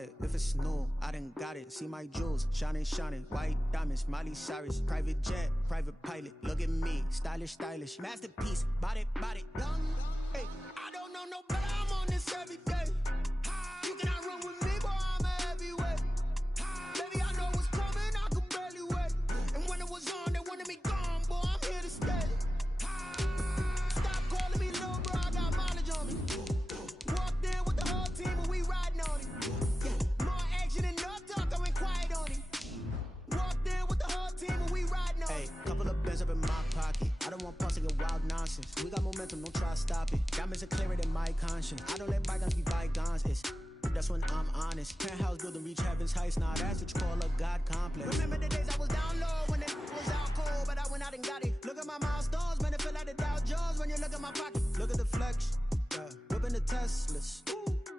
it if it's new. I done got it. See my jewels, shining, shining. White diamonds, Miley Cyrus. Private jet, private pilot. Look at me, stylish, stylish. Masterpiece, body, body. Hey, I don't know no better. I'm on this every day. You cannot run with me, boy. I'm a heavyweight. Baby, I know what's coming. I could barely wait. And when it was on, they wanted me gone, boy. I'm here to stay. Stop calling me little bro. I got mileage on me. Walked in with the whole team and we riding on it. Yeah, more action and no talk. I went quiet on it. Walked in with the whole team and we riding on it. Hey, couple of bands up in my pocket. I don't want pulse to get wild nonsense. We got momentum, don't try to stop it. Diamonds are clearer than my conscience. I don't let bygones be bygones. That's when I'm honest. Penthouse building reach heaven's heights. Now that's what you call a God complex. Remember the days I was down low when it was out cold, but I went out and got it. Look at my milestones, man, it feel like the Dow Jones when you look at my pocket. Look at the flex, whipping the Teslas.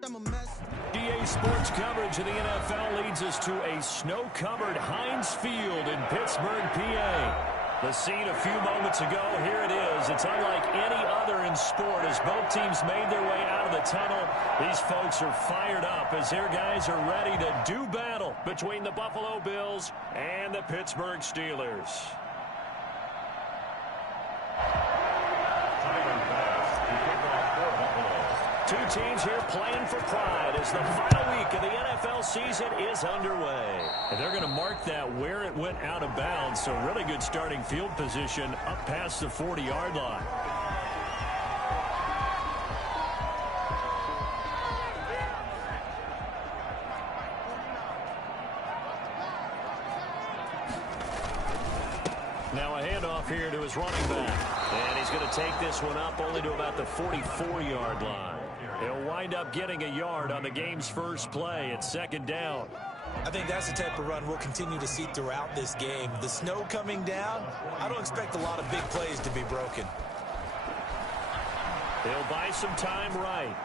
I'm a mess. DA Sports coverage of the NFL leads us to a snow-covered Heinz Field in Pittsburgh, PA. The scene a few moments ago, here it is. It's unlike any other in sport as both teams made their way out of the tunnel. These folks are fired up as their guys are ready to do battle between the Buffalo Bills and the Pittsburgh Steelers. Two teams here playing for pride as the final week of the NFL season is underway. And they're going to mark that where it went out of bounds, so really good starting field position up past the 40-yard line. Now a handoff here to his running back. And he's going to take this one up only to about the 44-yard line. He'll wind up getting a yard on the game's first play. It's second down. I think that's the type of run we'll continue to see throughout this game. The snow coming down, I don't expect a lot of big plays to be broken. He'll buy some time right.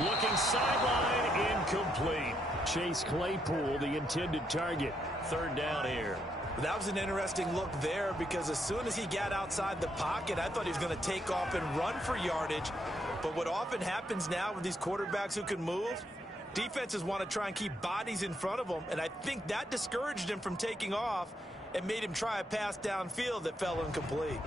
Looking sideline, incomplete. Chase Claypool, the intended target. Third down here. That was an interesting look there because as soon as he got outside the pocket, I thought he was going to take off and run for yardage. But what often happens now with these quarterbacks who can move, defenses want to try and keep bodies in front of them, and I think that discouraged him from taking off and made him try a pass downfield that fell incomplete.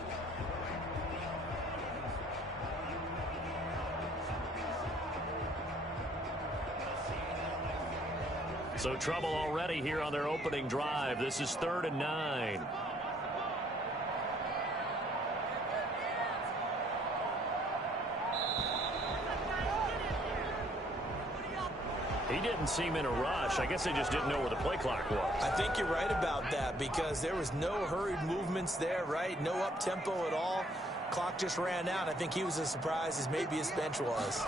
So trouble already here on their opening drive. This is 3rd and 9. He didn't seem in a rush. I guess they just didn't know where the play clock was. I think you're right about that because there was no hurried movements there, right? No up-tempo at all. Clock just ran out. I think he was as surprised as maybe his bench was.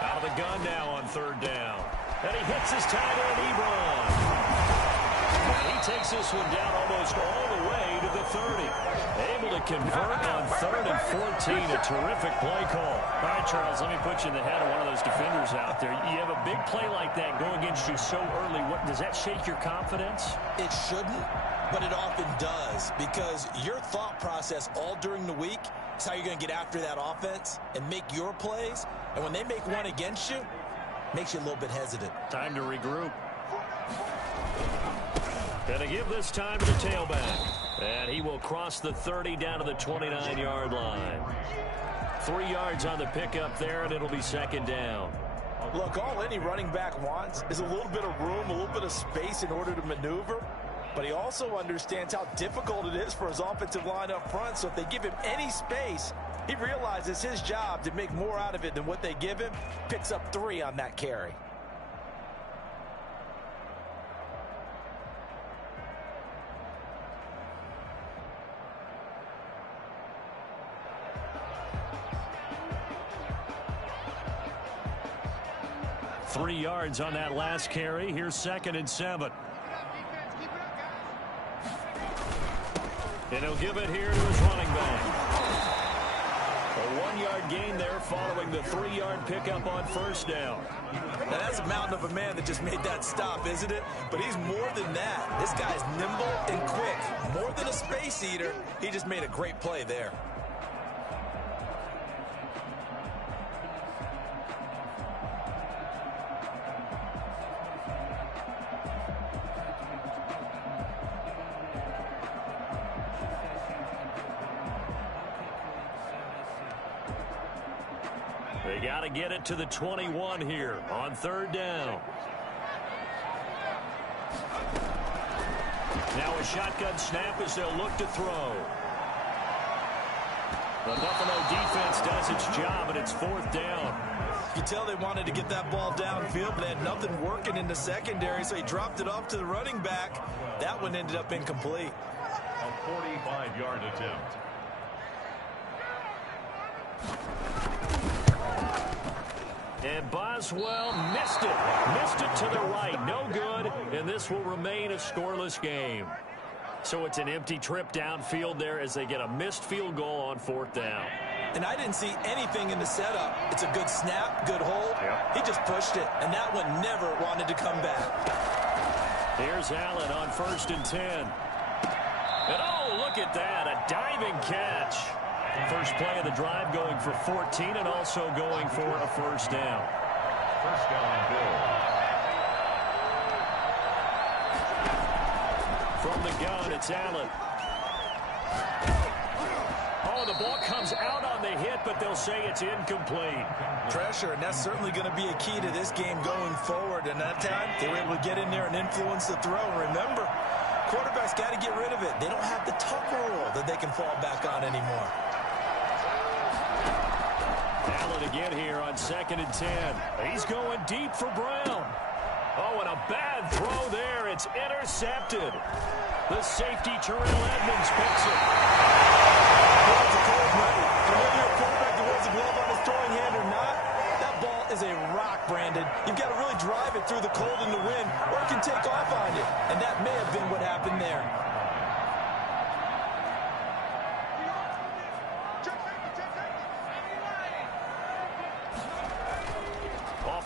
Out of the gun now on 3rd down. And he hits his tight end, Ebron. And he takes this one down almost all the way to the 30. Able to convert on 3rd and 14. A terrific play call. All right, Charles, let me put you in the head of one of those defenders out there. You have a big play like that go against you so early. Does that shake your confidence? It shouldn't, but it often does because your thought process all during the week is how you're going to get after that offense and make your plays. And when they make one against you, makes you a little bit hesitant. Time to regroup. Gonna give this time to the tailback. And he will cross the 30 down to the 29-yard line. 3 yards on the pickup there, and it'll be second down. Look, all any running back wants is a little bit of room, a little bit of space in order to maneuver. But he also understands how difficult it is for his offensive line up front. So if they give him any space, he realizes his job to make more out of it than what they give him. Picks up 3 on that carry. Three yards on that last carry. Here's 2nd and 7. And he'll give it here to his running back. A 1-yard gain there following the 3-yard pickup on 1st down. Now that's a mountain of a man that just made that stop, isn't it? But he's more than that. This guy's nimble and quick. More than a space eater, he just made a great play there. They got to get it to the 21 here on third down. Now a shotgun snap as they'll look to throw. The Buffalo defense does its job, and it's fourth down. You can tell they wanted to get that ball downfield, but they had nothing working in the secondary, so he dropped it off to the running back. That one ended up incomplete. A 45-yard attempt. And Boswell missed it. Missed it to the right. No good, and this will remain a scoreless game. So it's an empty trip downfield there as they get a missed field goal on fourth down. And I didn't see anything in the setup. It's a good snap, good hold. Yep. He just pushed it, and that one never wanted to come back. Here's Allen on 1st and 10. And oh, look at that, a diving catch. First play of the drive going for 14 and also going for a first down. First down, Bill. From the gun, it's Allen. Oh, the ball comes out on the hit, but they'll say it's incomplete. Pressure, and that's certainly going to be a key to this game going forward. And that time, they were able to get in there and influence the throw. Remember, quarterbacks got to get rid of it. They don't have the tuck rule that they can fall back on anymore. Allen again here on 2nd and 10. He's going deep for Brown. Oh, and a bad throw there. It's intercepted. The safety, Terrell Edmonds, picks it. It's a cold night. And whether you're a quarterback that wears a glove on his throwing hand or not, that ball is a rock, Brandon. You've got to really drive it through the cold and the wind, or it can take off on you. And that may have been what happened there.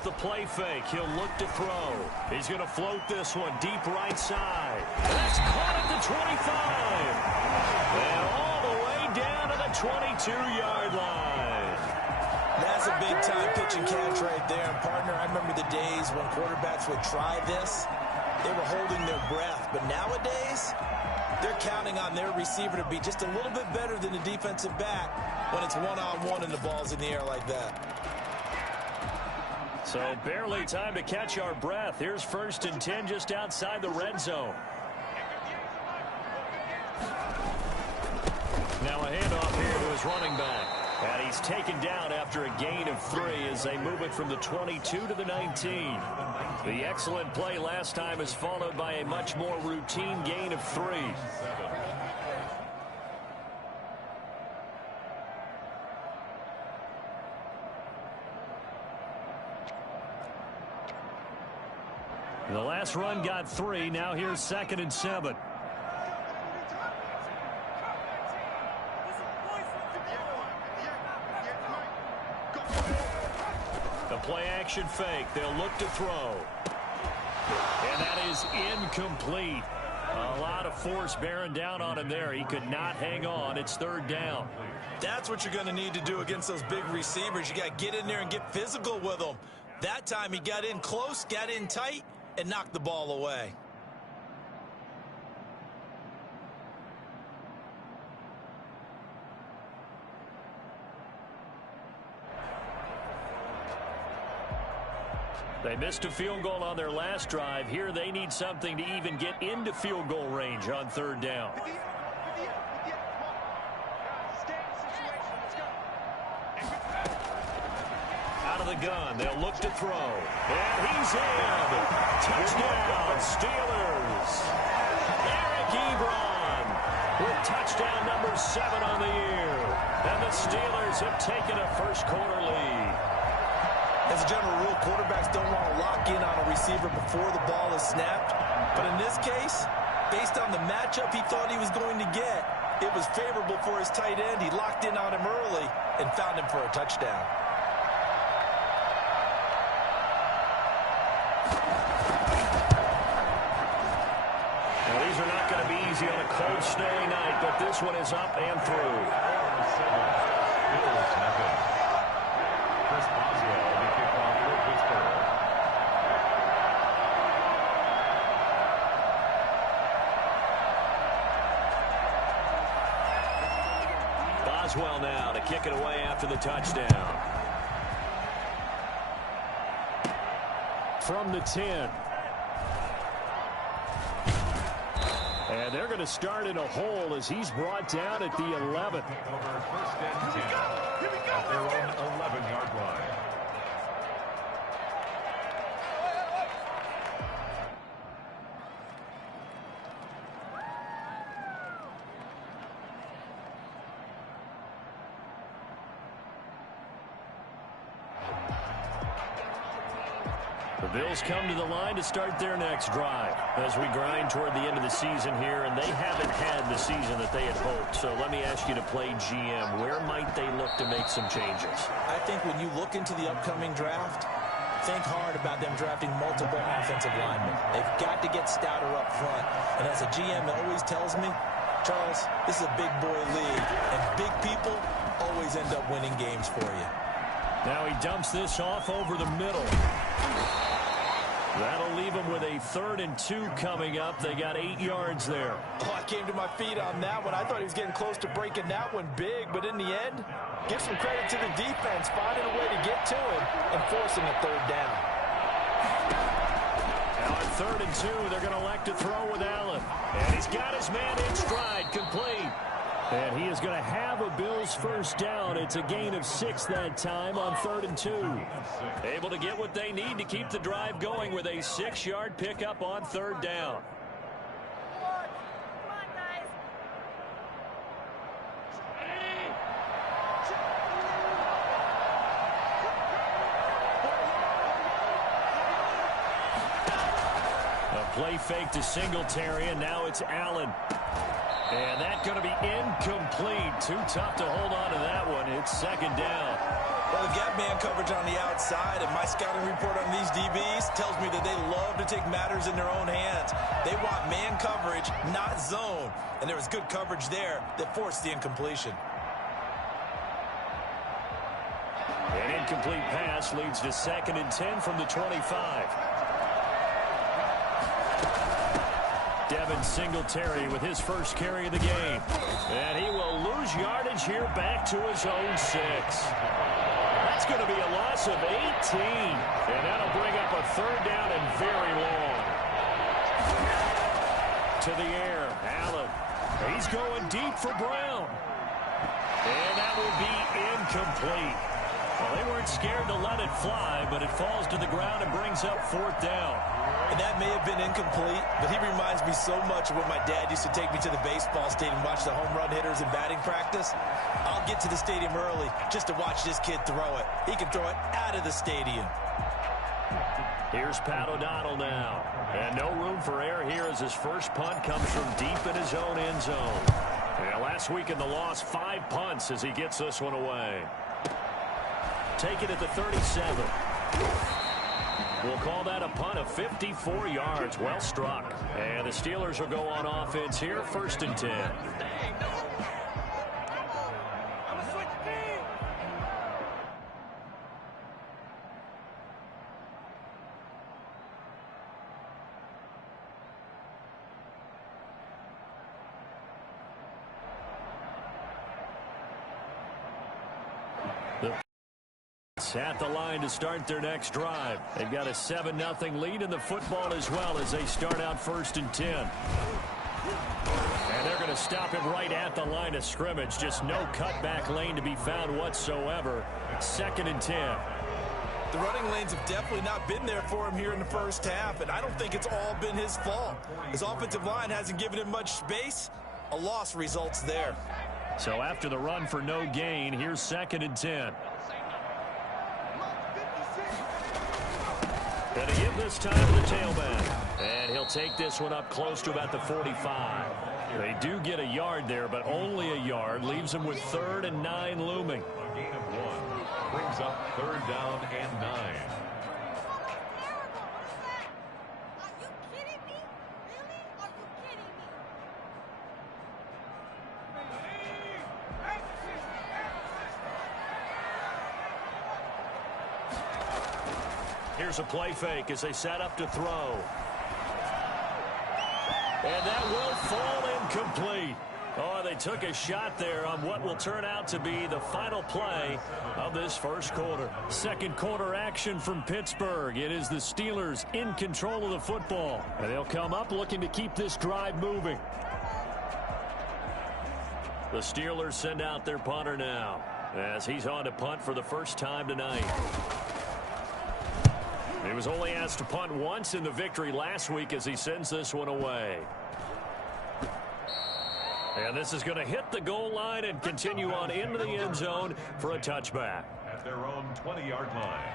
The play fake. He'll look to throw. He's going to float this one deep right side. That's caught at the 25. And all the way down to the 22-yard line. That's a big-time pitch and catch right there. And, partner, I remember the days when quarterbacks would try this. They were holding their breath. But nowadays, they're counting on their receiver to be just a little bit better than the defensive back when it's one-on-one and the ball's in the air like that. So barely time to catch our breath. Here's 1st and 10 just outside the red zone. Now a handoff here to his running back. And he's taken down after a gain of 3 as they move it from the 22 to the 19. The excellent play last time is followed by a much more routine gain of 3. The last run got 3. Now here's 2nd and 7. The play action fake. They'll look to throw. And that is incomplete. A lot of force bearing down on him there. He could not hang on. It's 3rd down. That's what you're going to need to do against those big receivers. You got to get in there and get physical with them. That time he got in close, got in tight, and knocked the ball away. They missed a field goal on their last drive. Here they need something to even get into field goal range on 3rd down. Out of the gun, they'll look to throw. And he's in. Touchdown, Steelers. Eric Ebron with touchdown number 7 on the year. And the Steelers have taken a first-quarter lead. As a general rule, quarterbacks don't want to lock in on a receiver before the ball is snapped. But in this case, based on the matchup he thought he was going to get, it was favorable for his tight end. He locked in on him early and found him for a touchdown. Now, these are not going to be easy on a cold, snowy night, but this one is up and through. Boswell now to kick it away after the touchdown. from the 10. And they're going to start in a hole as he's brought down at the 11. First and 10 at their own 11-yard line. The Bills come to the line to start their next drive as we grind toward the end of the season here, and they haven't had the season that they had hoped. So let me ask you to play GM. Where might they look to make some changes? I think when you look into the upcoming draft, think hard about them drafting multiple offensive linemen. They've got to get stouter up front. And as a GM, it always tells me, Charles, this is a big boy league, and big people always end up winning games for you. Now he dumps this off over the middle. That'll leave them with a 3rd and 2 coming up. They got 8 yards there. Oh, I came to my feet on that one. I thought he was getting close to breaking that one big, but in the end, give some credit to the defense, finding a way to get to him and forcing a 3rd down. Now on 3rd and 2, they're going to elect to throw with Allen. And he's got his man in stride, complete. And he is going to have a Bills first down. It's a gain of 6 that time on 3rd and 2. Able to get what they need to keep the drive going with a 6-yard pickup on 3rd down. A play fake to Singletary, and now it's Allen. And that's going to be incomplete. Too tough to hold on to that one. It's 2nd down. Well, they've got man coverage on the outside, and my scouting report on these DBs tells me that they love to take matters in their own hands. They want man coverage, not zone. And there was good coverage there that forced the incompletion. An incomplete pass leads to 2nd and 10 from the 25. Devin Singletary with his first carry of the game. And he will lose yardage here back to his own 6. That's going to be a loss of 18. And that'll bring up a 3rd down and very long. To the air, Allen. He's going deep for Brown. And that will be incomplete. Well, they weren't scared to let it fly, but it falls to the ground and brings up 4th down. And that may have been incomplete, but he reminds me so much of when my dad used to take me to the baseball stadium and watch the home run hitters in batting practice. I'll get to the stadium early just to watch this kid throw it. He can throw it out of the stadium. Here's Pat O'Donnell now. And no room for error here as his first punt comes from deep in his own end zone. And last week in the loss, 5 punts as he gets this one away. Take it at the 37. We'll call that a punt of 54 yards. Well struck. And the Steelers will go on offense here, 1st and 10. At the line to start their next drive. They've got a 7-0 lead in the football as well as they start out 1st and 10. And they're going to stop him right at the line of scrimmage. Just no cutback lane to be found whatsoever. 2nd and 10. The running lanes have definitely not been there for him here in the first half, and I don't think it's all been his fault. His offensive line hasn't given him much space. A loss results there. So after the run for no gain, here's 2nd and 10. Going to give this time to the tailback. And he'll take this one up close to about the 45. They do get a yard there, but only a yard. Leaves them with 3rd and 9 looming. A gain of 1 brings up 3rd down and 9. Here's a play fake as they set up to throw. And that will fall incomplete. Oh, they took a shot there on what will turn out to be the final play of this first quarter. Second quarter action from Pittsburgh. It is the Steelers in control of the football. And they'll come up looking to keep this drive moving. The Steelers send out their punter now as he's on to punt for the first time tonight. He was only asked to punt once in the victory last week as he sends this one away. And this is going to hit the goal line and continue on into the end zone for a touchback. At their own 20-yard line.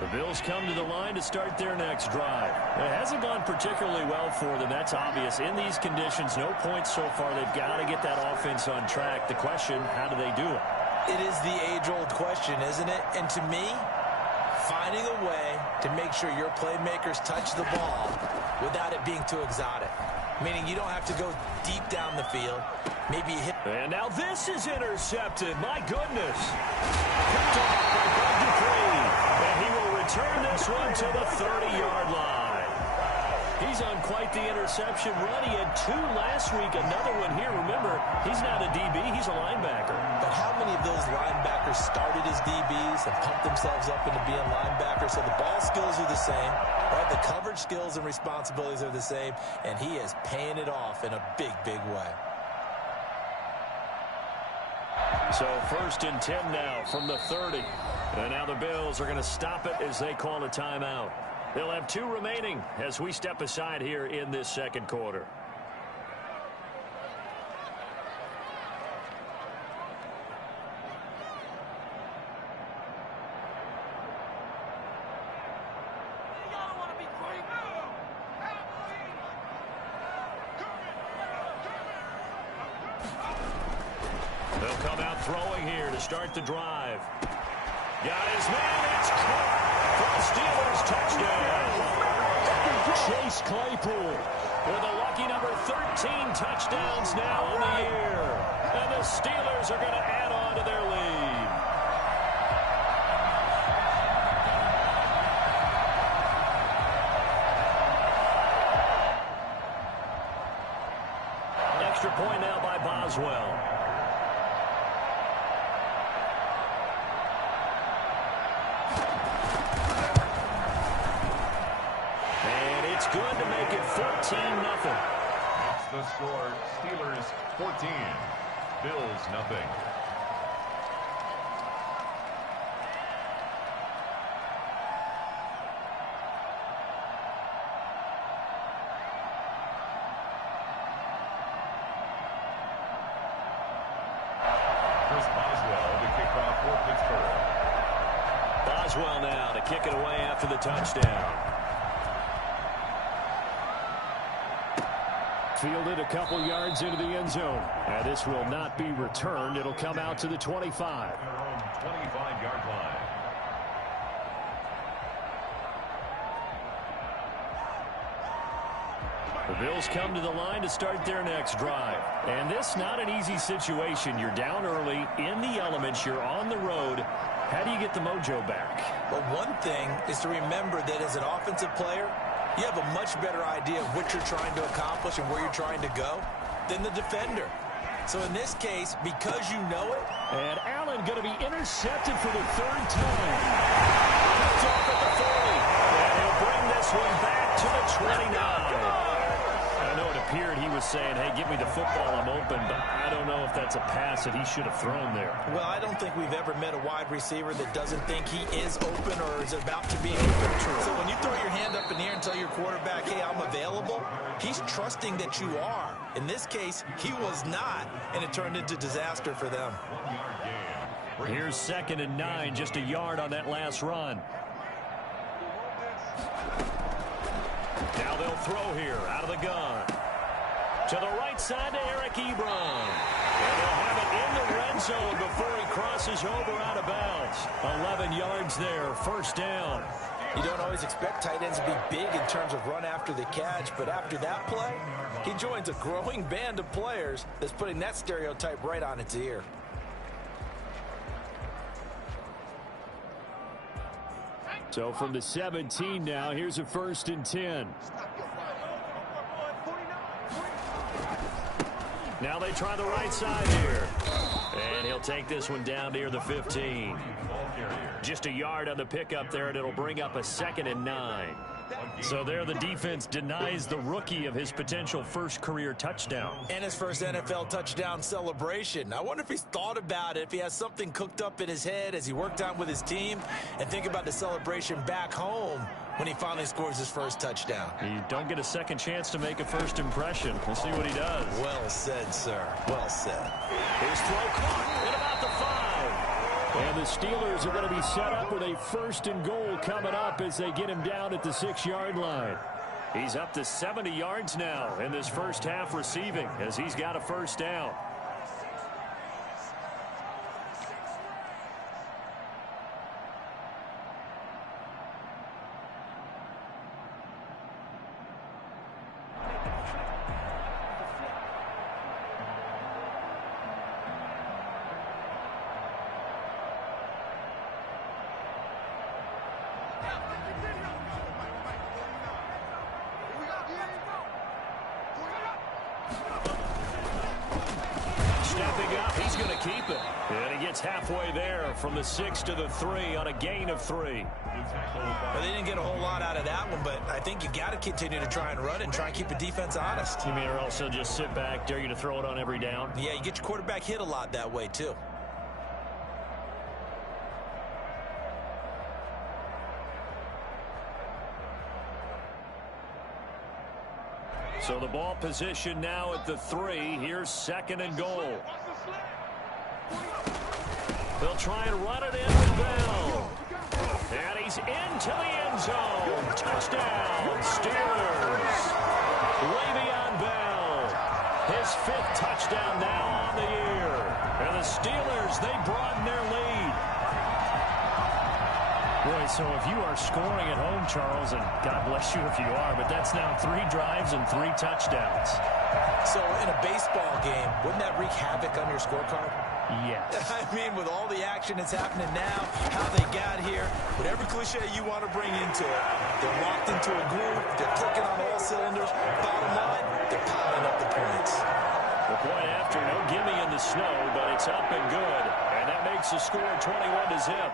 The Bills come to the line to start their next drive. It hasn't gone particularly well for them. That's obvious. In these conditions, no points so far. They've got to get that offense on track. The question, how do they do it? It is the age-old question, isn't it? And to me, finding a way to make sure your playmakers touch the ball without it being too exotic. Meaning you don't have to go deep down the field. Maybe you hit. And now this is intercepted. My goodness. Picked off by Bud Dupree. And he will return this one to the 30-yard line. He's on quite the interception run. He had 2 last week. Another one here. Remember, he's not a DB. He's a linebacker. But how many of those linebackers started as DBs and pumped themselves up into being linebackers? So the ball skills are the same, right? The coverage skills and responsibilities are the same, and he is paying it off in a big, big way. So 1st and 10 now from the 30. And now the Bills are going to stop it as they call a timeout. They'll have 2 remaining as we step aside here in this second quarter. They'll come out throwing here to start the drive. Got his man. It's caught for the Steelers touchdown. Chase Claypool with a lucky number 13 touchdowns now on the year. And the Steelers are going to add on to their lead. Extra point now by Boswell. Good to make it 14-0. That's the score. Steelers 14. Bills nothing. Chris Boswell to kick off for Pittsburgh. Boswell now to kick it away after the touchdown. Fielded a couple yards into the end zone. And this will not be returned. It'll come out to the 25. Their own 25-yard line. The Bills come to the line to start their next drive. And this not an easy situation. You're down early, in the elements, you're on the road. How do you get the mojo back? Well, one thing is to remember that as an offensive player, you have a much better idea of what you're trying to accomplish and where you're trying to go than the defender. So in this case, because you know it. And Allen going to be intercepted for the 3rd time. Cuts off at the 40. And he'll bring this one back to the 29. I know it appeared he was saying, hey, give me the football, I'm open, but I don't know if that's a pass that he should have thrown there. Well, I don't think we've ever met a wide receiver that doesn't think he is open or is about to be open. So when you throw your hand up in the air and tell your quarterback, hey, I'm available, he's trusting that you are. In this case, he was not, and it turned into disaster for them. Here's 2nd and 9, just a yard on that last run. Now they'll throw here out of the gun. To the right side to Eric Ebron. And they'll have it in the red zone before he crosses over out of bounds. 11 yards there, 1st down. You don't always expect tight ends to be big in terms of run after the catch, but after that play, he joins a growing band of players that's putting that stereotype right on its ear. So from the 17 now, here's a 1st and 10. Now they try the right side here. And he'll take this one down near the 15. Just a yard on the pickup there, and it'll bring up a 2nd and 9. So there the defense denies the rookie of his potential first career touchdown. And his first NFL touchdown celebration. I wonder if he's thought about it, if he has something cooked up in his head as he worked out with his team, and think about the celebration back home when he finally scores his first touchdown. You don't get a second chance to make a first impression. We'll see what he does. Well said, sir. Well said. His throw caught at about the 5. And the Steelers are going to be set up with a 1st and goal coming up as they get him down at the 6-yard line. He's up to 70 yards now in this first half receiving as he's got a 1st down. Stepping up, he's going to keep it. And he gets halfway there from the 6 to the 3 on a gain of 3. Well, they didn't get a whole lot out of that one, but I think you got to continue to try and run and try and keep the defense honest. You mean or else he'll just sit back, dare you to throw it on every down? Yeah, you get your quarterback hit a lot that way, too. So the ball position now at the 3. Here's 2nd and goal. They'll try and run it in with Bell. And he's into the end zone. Touchdown, Steelers. Le'Veon Bell. His 5th touchdown now on the year. And the Steelers, they broaden their lead. Boy, so if you are scoring at home, Charles, and God bless you if you are, but that's now 3 drives and 3 touchdowns. So in a baseball game, wouldn't that wreak havoc on your scorecard? Yes. I mean, with all the action that's happening now, how they got here, whatever cliche you want to bring into it, they're locked into a groove, they're clicking on all cylinders. Bottom line, they're piling up the points. The point after, no gimme in the snow, but it's up and good. And that makes the score 21-0.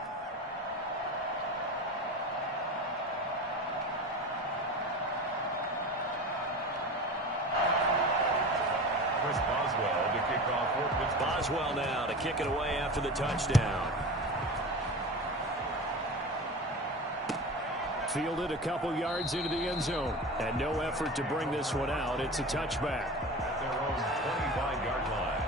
Boswell now to kick it away after the touchdown. Fielded a couple yards into the end zone. And no effort to bring this one out. It's a touchback. At their own 25-yard line.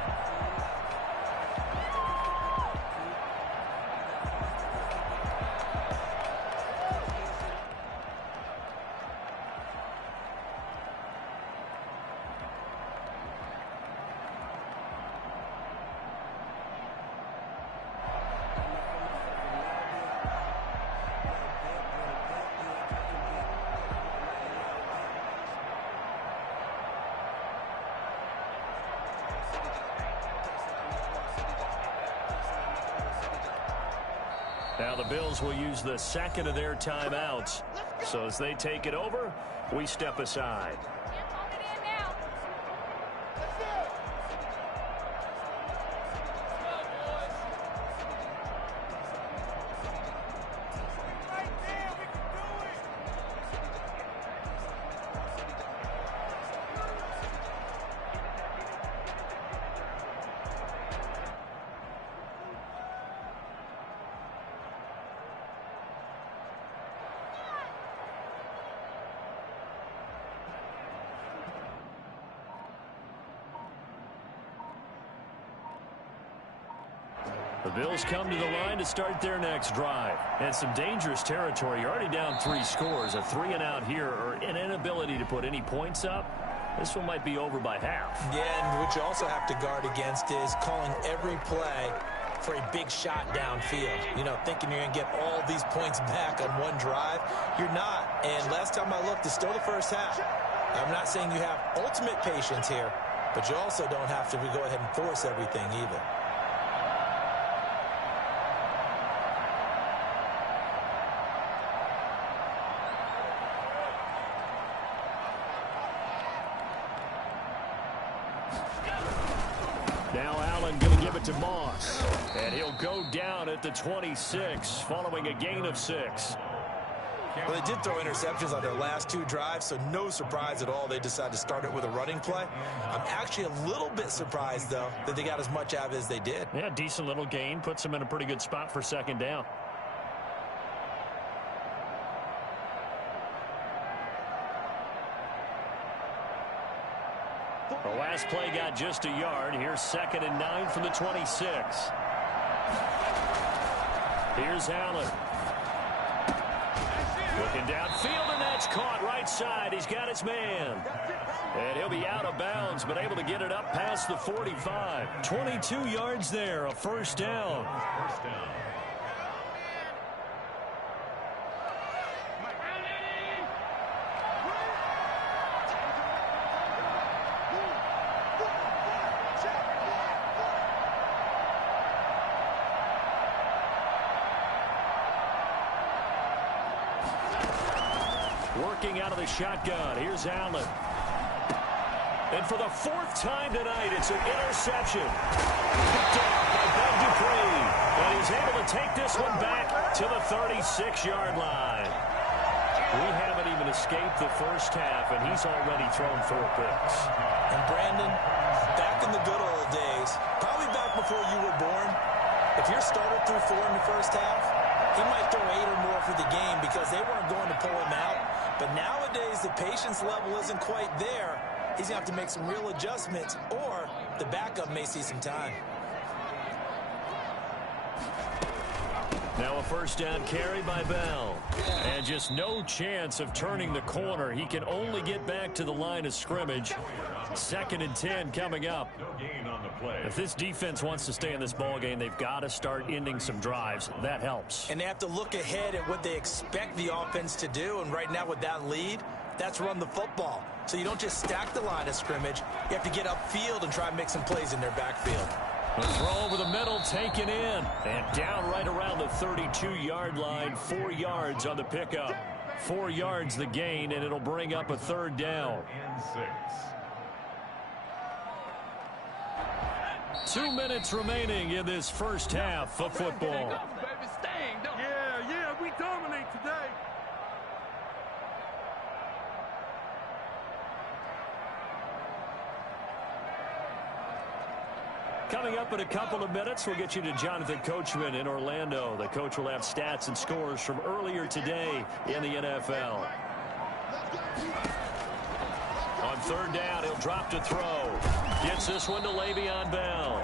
Now the Bills will use the 2nd of their timeouts. So as they take it over, we step aside. The Bills come to the line to start their next drive. And some dangerous territory. You're already down 3 scores. A 3-and-out here or an inability to put any points up. This one might be over by half. Yeah, and what you also have to guard against is calling every play for a big shot downfield. You know, thinking you're going to get all these points back on one drive. You're not. And last time I looked, it's still the first half. I'm not saying you have ultimate patience here, but you also don't have to go ahead and force everything either. Now Allen going to give it to Moss. And he'll go down at the 26 following a gain of 6. Well, they did throw interceptions on their last 2 drives, so no surprise at all they decided to start it with a running play. I'm actually a little bit surprised, though, that they got as much out of it as they did. Yeah, decent little gain. Puts them in a pretty good spot for 2nd down. The last play got just a yard. Here's 2nd and 9 from the 26. Here's Allen. Looking downfield, and that's caught right side. He's got his man. And he'll be out of bounds, but able to get it up past the 45. 22 yards there, a 1st down. Working out of the shotgun. Here's Allen. And for the 4th time tonight, it's an interception. Picked off by Ben Dupree. And he's able to take this one back to the 36-yard line. We haven't even escaped the first half, and he's already thrown 4 picks. And Brandon, back in the good old days, probably back before you were born, if your starter threw 4 in the first half, he might throw 8 or more for the game because they weren't going to pull him out. But nowadays, the patience level isn't quite there. He's going to have to make some real adjustments, or the backup may see some time. Now a 1st down carry by Bell. And just no chance of turning the corner. He can only get back to the line of scrimmage. 2nd and 10 coming up. If this defense wants to stay in this ballgame, they've got to start ending some drives. That helps. And they have to look ahead at what they expect the offense to do. And right now with that lead, that's run the football. So you don't just stack the line of scrimmage. You have to get upfield and try and make some plays in their backfield. The throw over the middle, taken in. And down right around the 32-yard line. 4 yards on the pickup. 4 yards the gain, and it'll bring up a 3rd down. 2 minutes remaining in this first half of football. Yeah, we dominate today. Coming up in a couple of minutes, we'll get you to Jonathan Coachman in Orlando. The coach will have stats and scores from earlier today in the NFL. On 3rd down, he'll drop to throw. Gets this one to Le'Veon Bell.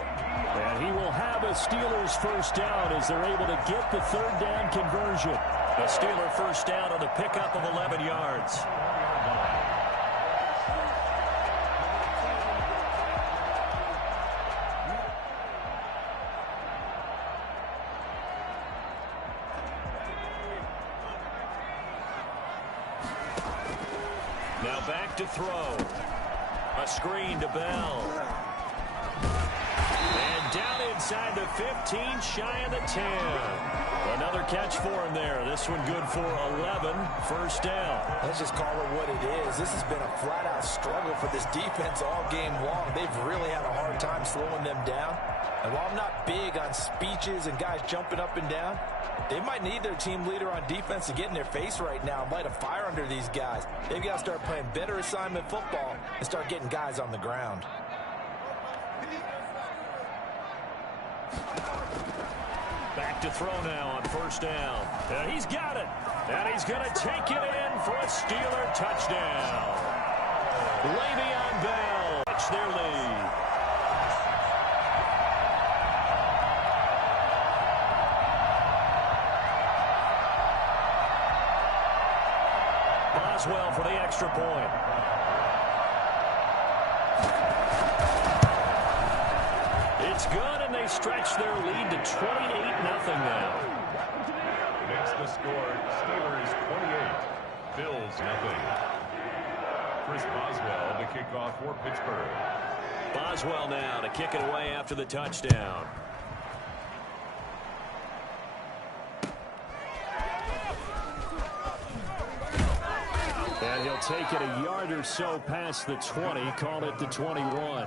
And he will have a Steelers 1st down as they're able to get the 3rd down conversion. A Steeler 1st down on the pickup of 11 yards. Now back to throw. A screen to Bell. And down inside the 15, shy of the 10. Another catch for him there. This one good for 11. 1st down. Let's just call it what it is. This has been a flat-out struggle for this defense all game long. They've really had a hard time slowing them down. And while I'm not big on speeches and guys jumping up and down, they might need their team leader on defense to get in their face right now and light a fire under these guys. They've got to start playing better assignment football and start getting guys on the ground. Back to throw now on 1st down. And he's got it. And he's going to take it in for a Steeler touchdown. Le'Veon Bell touch their lead. Boswell for the extra point. It's good, and they stretch their lead to 28-0 now. Makes the score Steelers 28, Bills nothing. Chris Boswell to kick off for Pittsburgh. Boswell now to kick it away after the touchdown. And he'll take it a yard or so past the 20, call it the 21.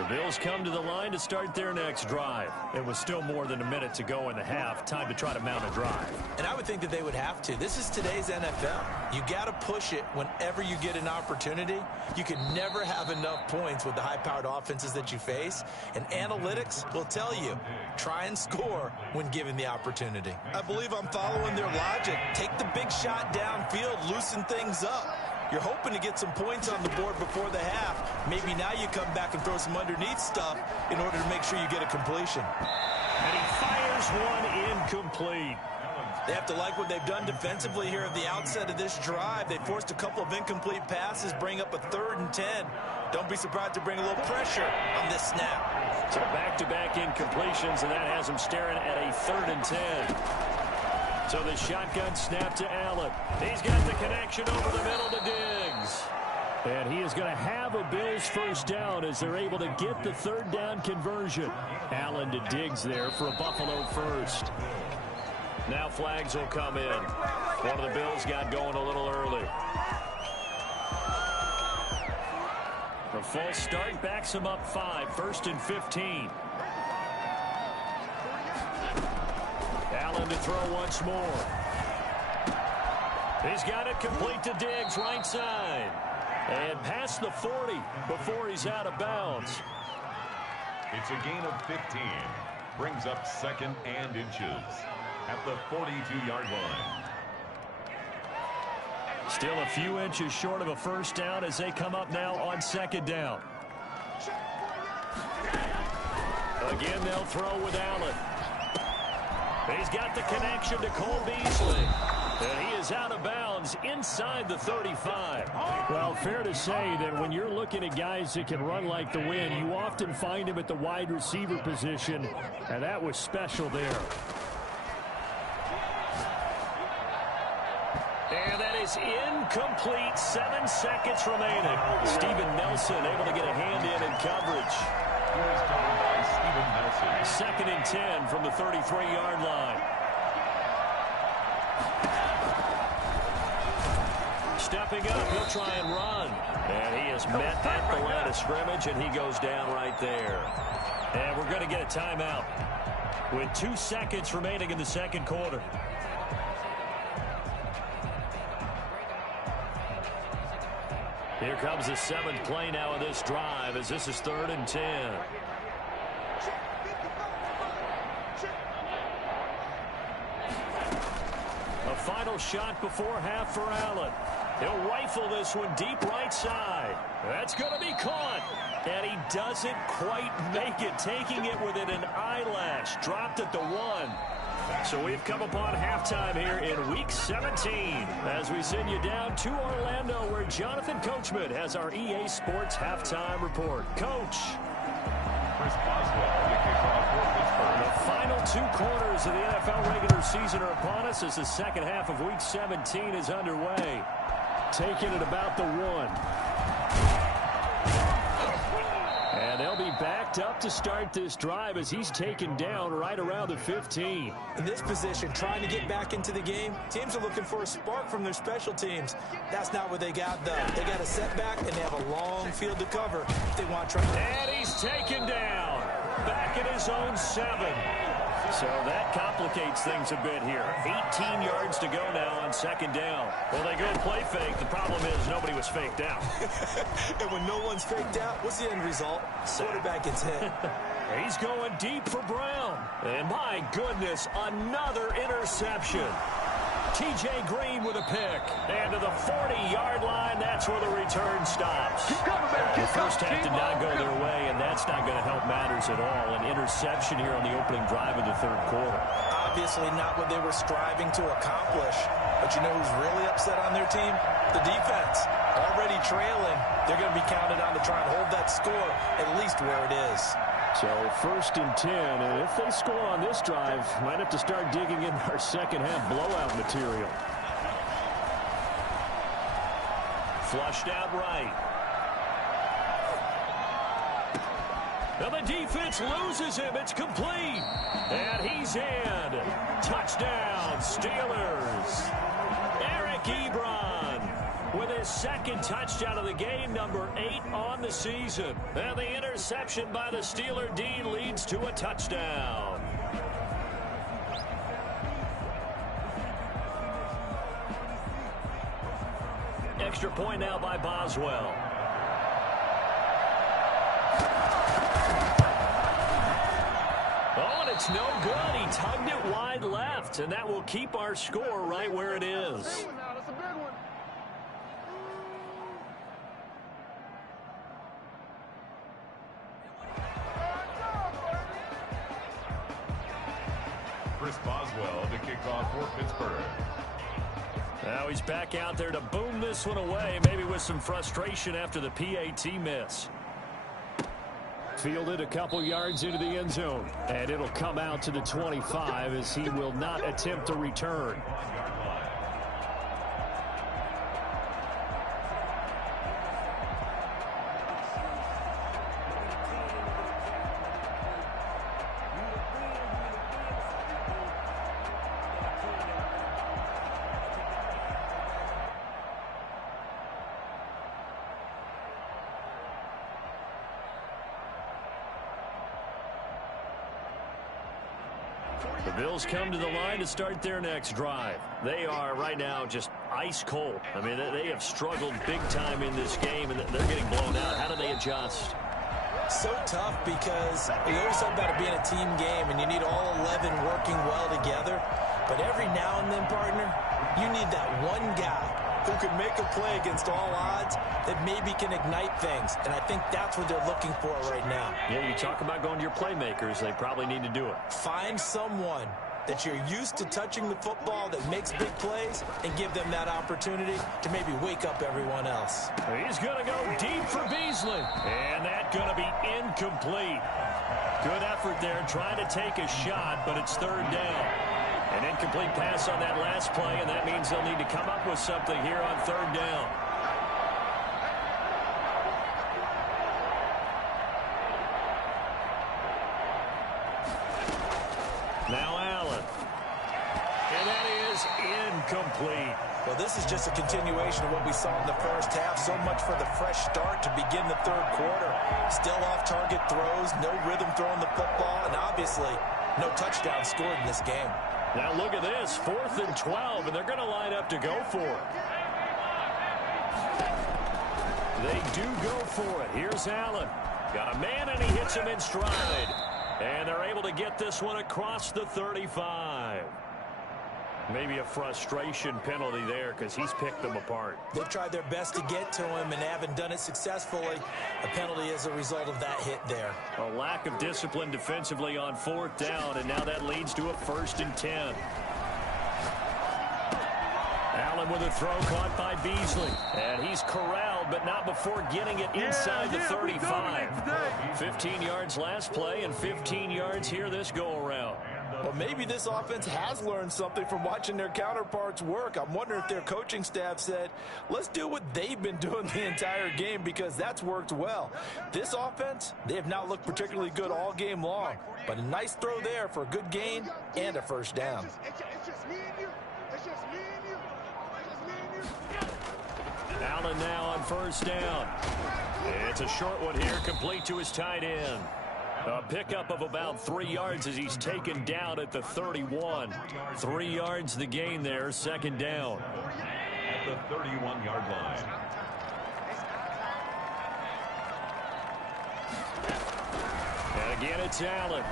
The Bills come to the line to start their next drive. It was still more than a minute to go in the half. Time to try to mount a drive. And I would think that they would have to. This is today's NFL. You got to push it whenever you get an opportunity. You can never have enough points with the high-powered offenses that you face. And analytics will tell you, try and score when given the opportunity. I believe I'm following their logic. Take the big shot downfield, loosen things up. You're hoping to get some points on the board before the half. Maybe now you come back and throw some underneath stuff in order to make sure you get a completion. And he fires one incomplete. They have to like what they've done defensively here at the outset of this drive. They forced a couple of incomplete passes, bring up a 3rd and 10. Don't be surprised to bring a little pressure on this snap. So back-to-back incompletions, and that has him staring at a 3rd and 10. So the shotgun snap to Allen. He's got the connection over the middle to Diggs. And he is going to have a Bills first down as they're able to get the 3rd down conversion. Allen to Diggs there for a Buffalo first. Now flags will come in. One of the Bills got going a little early. The false start backs him up 5, 1st and 15. Allen to throw once more. He's got it complete to Diggs, right side. And past the 40 before he's out of bounds. It's a gain of 15. Brings up 2nd and inches at the 42-yard line. Still a few inches short of a first down as they come up now on 2nd down. Again, they'll throw with Allen. He's got the connection to Cole Beasley. And he is out of bounds inside the 35. Well, fair to say that when you're looking at guys that can run like the wind, you often find him at the wide receiver position, and that was special there. And that is incomplete. 7 seconds remaining. Steven Nelson able to get a hand in coverage. Here's covered by Steven Nelson. 2nd and 10 from the 33-yard line. Stepping up, he'll try and run. And he is met at the line of scrimmage, and he goes down right there. And we're going to get a timeout with 2 seconds remaining in the 2nd quarter. Here comes the 7th play now of this drive as this is 3rd and 10. A final shot before half for Allen. He'll rifle this one deep right side. That's going to be caught. And he doesn't quite make it, taking it within an eyelash. Dropped at the 1. So we've come upon halftime here in Week 17 as we send you down to Orlando where Jonathan Coachman has our EA Sports Halftime Report. Coach. Chris Boswell, the kickoff for Pittsburgh. The final 2 quarters of the NFL regular season are upon us as the second half of Week 17 is underway. Taking it about the 1. And they'll be backed up to start this drive as he's taken down right around the 15. In this position, trying to get back into the game, teams are looking for a spark from their special teams. That's not what they got, though. They got a setback, and they have a long field to cover if they want to try. And he's taken down. Back in his own 7. So that complicates things a bit here. 18 yards to go now on 2nd down. Well, they go play fake. The problem is nobody was faked out. And when no one's faked out, what's the end result? Quarterback gets hit. He's going deep for Brown. And my goodness, another interception. T.J. Green with a pick. And to the 40-yard line, that's where the return stops. The first half did not go their way, and that's not going to help matters at all. An interception here on the opening drive of the 3rd quarter. Obviously not what they were striving to accomplish. But you know who's really upset on their team? The defense. Already trailing. They're going to be counted on to try and hold that score at least where it is. So 1st and 10, and if they score on this drive, might have to start digging in our second half blowout material. Flushed out right. Now the defense loses him. It's complete. And he's in. Touchdown, Steelers. Eric Ebron with with his second touchdown of the game, number 8 on the season. And the interception by the Steeler D leads to a touchdown. Extra point now by Boswell. Oh, and it's no good. He tugged it wide left, and that will keep our score right where it is. Chris Boswell to kick off for Pittsburgh. Now he's back out there to boom this one away, maybe with some frustration after the PAT miss. Fielded a couple yards into the end zone, and it'll come out to the 25 as he will not attempt to return. The Bills come to the line to start their next drive. They are right now just ice cold. I mean, they have struggled big time in this game, and they're getting blown out. How do they adjust? So tough because we always talk about it being a team game, and you need all 11 working well together. But every now and then, partner, you need that one guy who can make a play against all odds that maybe can ignite things. And I think that's what they're looking for right now. Yeah, you talk about going to your playmakers. They probably need to do it. Find someone that you're used to touching the football that makes big plays and give them that opportunity to maybe wake up everyone else. He's going to go deep for Beasley. And that's going to be incomplete. Good effort there trying to take a shot, but it's third down. An incomplete pass on that last play, and that means they'll need to come up with something here on third down. Now Allen. And that is incomplete. Well, this is just a continuation of what we saw in the first half. So much for the fresh start to begin the third quarter. Still off-target throws, no rhythm throwing the football, and obviously no touchdown scored in this game. Now look at this, 4th and 12, and they're going to line up to go for it. They do go for it. Here's Allen. Got a man, and he hits him in stride. And they're able to get this one across the 35. Maybe a frustration penalty there because he's picked them apart. They've tried their best to get to him and haven't done it successfully. A penalty as a result of that hit there. A lack of discipline defensively on 4th down, and now that leads to a 1st and 10. Allen with a throw caught by Beasley. And he's corralled, but not before getting it inside the 35. 15 yards last play and 15 yards here this go-around. Well, maybe this offense has learned something from watching their counterparts work. I'm wondering if their coaching staff said, let's do what they've been doing the entire game because that's worked well. This offense, they have not looked particularly good all game long. But a nice throw there for a good gain and a first down. Allen now on 1st down. It's a short one here, complete to his tight end. A pickup of about 3 yards as he's taken down at the 31. 3 yards the gain there, 2nd down. At the 31-yard line. And again, it's Allen.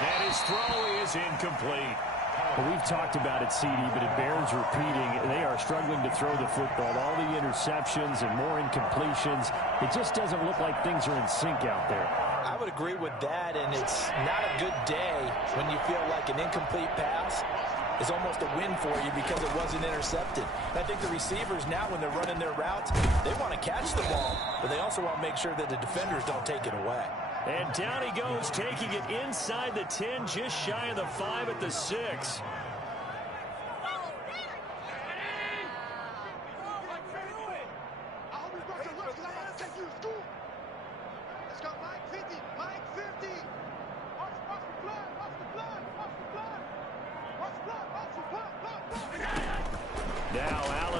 And his throw is incomplete. Well, we've talked about it, CD, but it bears repeating. They are struggling to throw the football. All the interceptions and more incompletions. It just doesn't look like things are in sync out there. I would agree with that, and it's not a good day when you feel like an incomplete pass is almost a win for you because it wasn't intercepted. And I think the receivers now, when they're running their routes, they want to catch the ball, but they also want to make sure that the defenders don't take it away. And down he goes, taking it inside the 10, just shy of the 5 at the 6.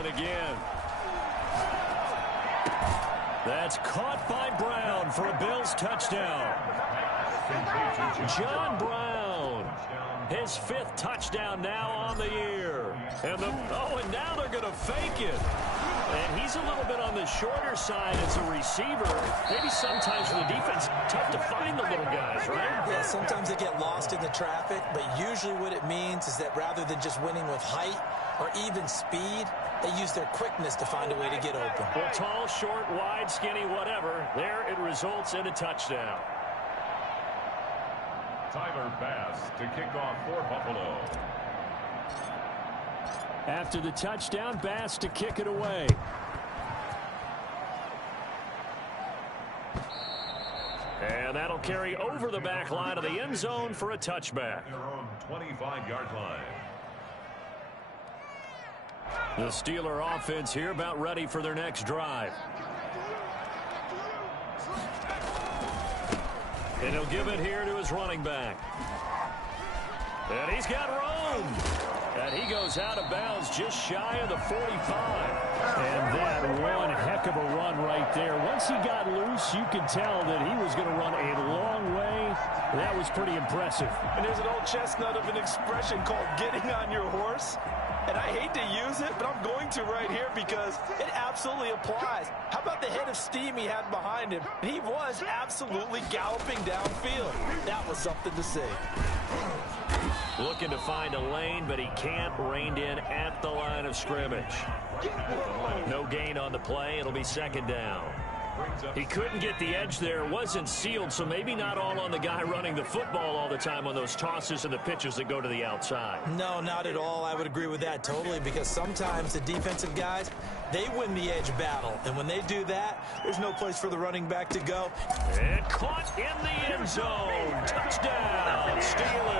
rolling again. That's caught by Brown for a Bills touchdown. John Brown, his 5th touchdown now on the year. And now they're going to fake it. And he's a little bit on the shorter side as a receiver. Maybe sometimes for the defense, tough to find the little guys, right? Yeah, sometimes they get lost in the traffic, but usually what it means is that rather than just winning with height or even speed, they use their quickness to find a way to get open. Well, tall, short, wide, skinny, whatever. There it results in a touchdown. Tyler Bass to kick off for Buffalo. After the touchdown, Bass to kick it away. And that'll carry over the back line of the end zone for a touchback. Their own 25-yard line. The Steeler offense here about ready for their next drive. And he'll give it here to his running back. And he's got room. And he goes out of bounds just shy of the 45. And that one heck of a run right there. Once he got loose, you could tell that he was going to run a long way. That was pretty impressive. And there's an old chestnut of an expression called getting on your horse. And I hate to use it, but I'm going to right here because it absolutely applies. How about the head of steam he had behind him? He was absolutely galloping downfield. That was something to see. Looking to find a lane, but he can't. Reined in at the line of scrimmage. No gain on the play. It'll be 2nd down. He couldn't get the edge there. Wasn't sealed, so maybe not all on the guy running the football all the time on those tosses and the pitches that go to the outside. No, not at all. I would agree with that totally because sometimes the defensive guys, they win the edge battle. And when they do that, there's no place for the running back to go. And caught in the end zone. Touchdown, Steelers.